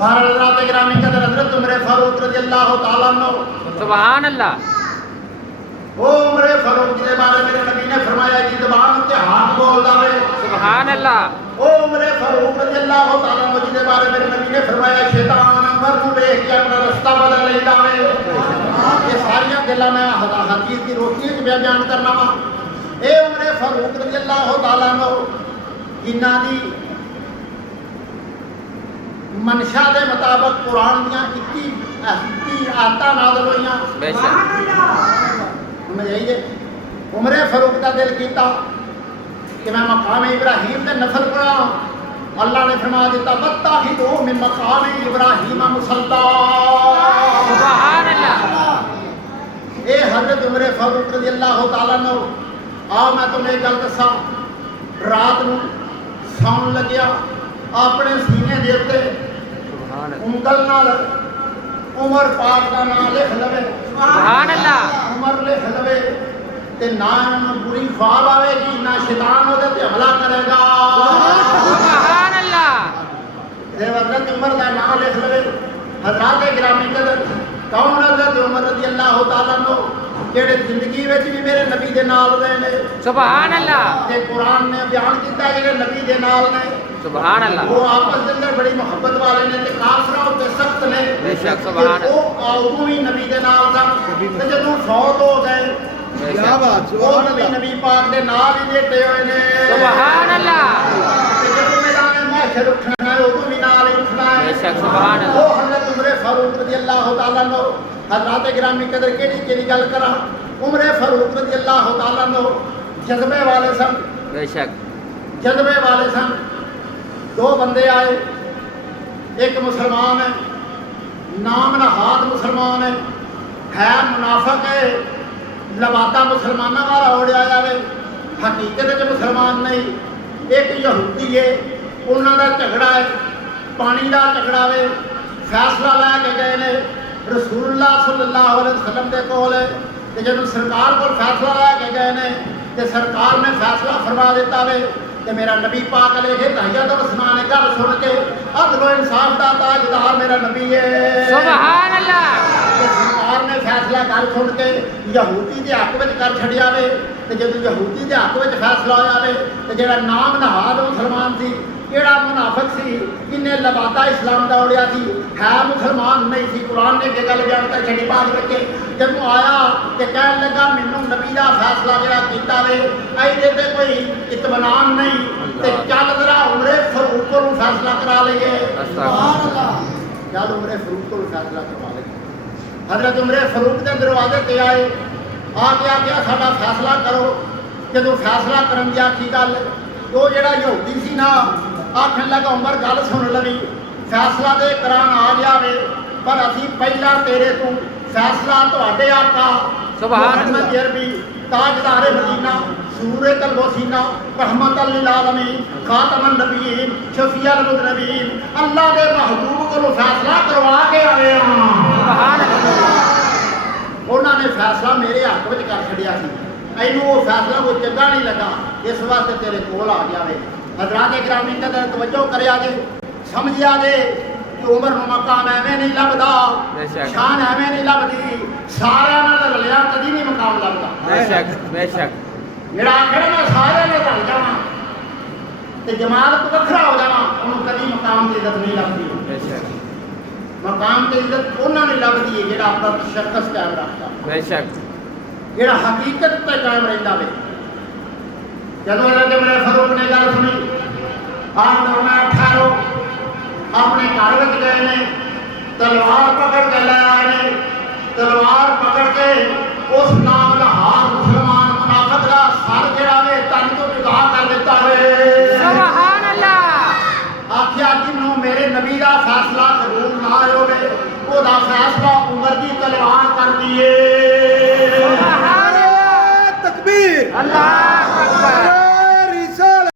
भारत ग्रामी कदर हजरत उमर फारूक रज़ी अल्लाह तआला अन्हु, सुभान अल्लाह। वो उमर फारूक जी के बारे मेरे नबी ने फरमाया जी ज़बान ते हाथ बोल जावे, सुभान अल्लाह। वो उमर फारूक रज़ी अल्लाह तआला अन्हु जी के बारे मेरे नबी ने फरमाया शैतान अमर को देख के अपना रास्ता बदल ले जावे। ये सारियां गल्लां मैं हदीस की रोशनी च बयान करना वा। ए उमर फारूक रज़ी अल्लाह तआला अन्हु इन्हां दी मनशा के मुताबिक कुरान दियां 21 आयतां नाज़िल होईयां। समझाइए उमर फारूक का दिल किया कि मैं मकाम इब्राहिम के नफल पढ़ा। अल्लाह ने फरमा दिता वत्तखिज़ू मिन मकाम इब्राहिम मुसल्ला। सुभान अल्लाह। ए हजरत उमर फारूक रज़ी अल्लाह तआला अन्हु, आओ मैं तुम्हें एक गल दसा। रात को सौन लग्या अपने सीने दे उत्ते उंगल नाल उमर पाक का नाम लिख लवे। सुभान अल्लाह। उमर लिख लवे ते ना इन्हां बुरी ख्वाब आवेगी, ना शैतान ओदे ते हमला करेगा। सुभान अल्लाह। जे हजरत उमर का नाम लिख लवे। हज़रात गिरामी कदर कौन हजरत उमर रज़ी अल्लाह तआला अन्हु जेड़े जिंदगी विच भी मेरे नबी दे नाल रहे ने। सुभान अल्लाह। ते कुरान ने बयान किया जेड़े नबी दे नाल ने। सुभान अल्लाह। वो आपस के अंदर बड़ी मोहब्बत वाले ने ते काफिरां उत्ते सख्त ने। बेशक सुभान वो आउदू भी नबी दे नाल सन ते जदों फौत हो गए क्या बात वो नबी पाक दे नाल ही लेटे हुए ने। सुभान अल्लाह। ते जदों मैदान महशर उठना है उदों भी नाल ही उठना है। बेशक सुभान वो अल्लाह। हज़रत उमर फारूक रज़ी अल्लाह तआला अन्हु हज़रात गिरामी कदर केड़ी गल करा। उमर फारूक रज़ी अल्लाह तआला अन्हु जज्बे वाले सन। बेशक जज्बे वाले सन। दो बंदे आए, एक मुसलमान है, नाम नहाद मुसलमान है मुनाफिक है, लवादा मुसलमानों वाला उड़िया जाए, हकीकत मुसलमान नहीं। एक यहूदी है, उन्होंने झगड़ा है, पानी का झगड़ा वे, फैसला लैके गए ने रसूलुल्लाह सल्लल्लाहु अलैहि वसल्लम के कोल। जब सरकार को फैसला लैके गए ने तो सरकार ने फैसला फरमा दिता वे कि मेरा नबी पाक अलैहि तहियत व सना ने गल सुन के अदल व इंसाफ का ताजदार मेरा नबी है। सुभान अल्लाह। सरकार ने फैसला कर सुन के यहूदी के हक में कर छड़िया वे। तो जब यहूदी के हक में फैसला होया वे तो जो नाम नहाद मुसलमान सी, केड़ा मुनाफिक सी, इन्हें लबादा इस्लाम का उड़िया सी, है मुसलमान नहीं सी। कुरान ने के गल बयान कर छड़ी बात करके जब आया तो कह लगा मैनू नबी का फैसला जरा किया वे ऐसे तो कोई इत्मीनान नहीं, तो चल जरा उमर फारूक को फैसला करा लीए। चल उमर फारूक को फैसला करवा लीए। हजरत उमर फारूक के दरवाजे से आए, आके आख्या साडा फैसला करो। जो फैसला करन दी आखी गल वो जड़ा यहूदी सी ना आखन लगा उमर गल सुन लवी, फैसला दे करान आ गया वे, पर असी पहला तेरे तू फैसला तुहाडे आका मुहम्मद अरबी ताजदारे मदीना सूरे तलवसीना रहमतल लिल आलमीन खातमन नबीयीन शफीअल मुज़नबीन अल्लाह दे महबूब को फैसला करवा के आए हां। सुभान अल्लाह। उन्होंने फैसला मेरे हक में कर छड़िया सी, इनू वो फैसला कोई चंगा नहीं लगा, इस वास्ते तेरे कोल आ गया वे। हज़रात गिरामी कदर तवज्जो करिया जे, समझिया जे कि उमर नूं मकाम एवें नहीं लभदा, शान एवें नहीं लभदी, सारियां नाल रलिया कदी नहीं मकाम लभदा। बेशक बेशक। जेड़ा आखिर मैं सारियां नाल रल जावां ते जमात तो वखरा हो जावां, उन्होंने कदी मकाम की इज्जत नहीं लभदी। बेशक मकाम की इज्जत उन्होंने लभदी है जेड़ा अपना तशक्कुस कायम रखता। बेशक जेड़ा हकीकत पे कायम रहिंदा वे। जदों हज़रत उमर फारूक ने गल सुनी, आप फरमाया ठहरो, अपने घर में गए ने, तलवार पकड़ के ले आए ने, तलवार पकड़ के उस नाम नहाद मुसलमान मुनाफिक का सर जेड़ा वे तन तो जुदा कर दिता है। सुभान अल्लाह। आखिया जिन्हों मेरे नबी का फैसला कबूल ना होवे ओदा फैसला उमर की तलवार कर दिए। तकबीर अल्लाह अकबर।